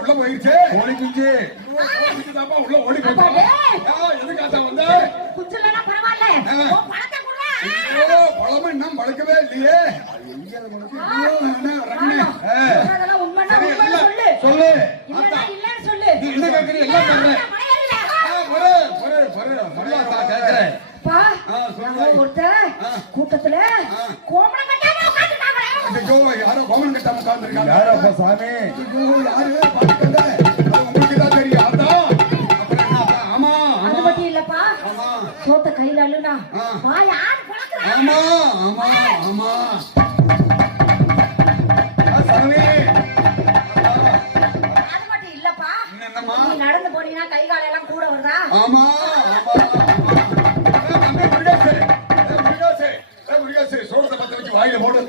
உள்ள போயிருச்சு கோழி குஞ்சு தாப்பா உள்ள ஓடி போயிட்டா எதுக்காக வந்த குஞ்சலனா பரவாயில்ல ஓ பழத்தை குடுறா ஐயோ பழம் இன்னும் பழக்கவே இல்லையே அதெல்லாம் உண்மைனா உண்மை சொல்லு சொல்லு இல்லன்னா இல்லன்னு சொல்லு நீ என்ன கேக்குறீ எல்லாம் சொல்றேன் கேக்குறேன் பா ஒருத்த கூட்டத்துல கோமணம் கட்டாம உட்கார்ந்துட்டாங்க ஐயோ யாரோ கோமணம் கட்டாம உட்கார்ந்திருக்காங்க யாரப்பா சாமி ஐயோ யாரு பாத்துக்கங்க உங்களுக்கு தான் தெரியும் அதான் அப்புறம் என்ன ஆமா அது பத்தி இல்லப்பா ஆமா சோத்த கையில அள்ளுனா வா யார் பழக்குறா ஆமா ஆமா ஆமா சாமி அது மட்டும் இல்லப்பா என்னம்மா நீ நடந்து போனீனா கை கால் எல்லாம் கூட வருதா ஆமா ஆமா ஆமா முருகாசே சோடத்தை பத்த வச்சு வாயில போடு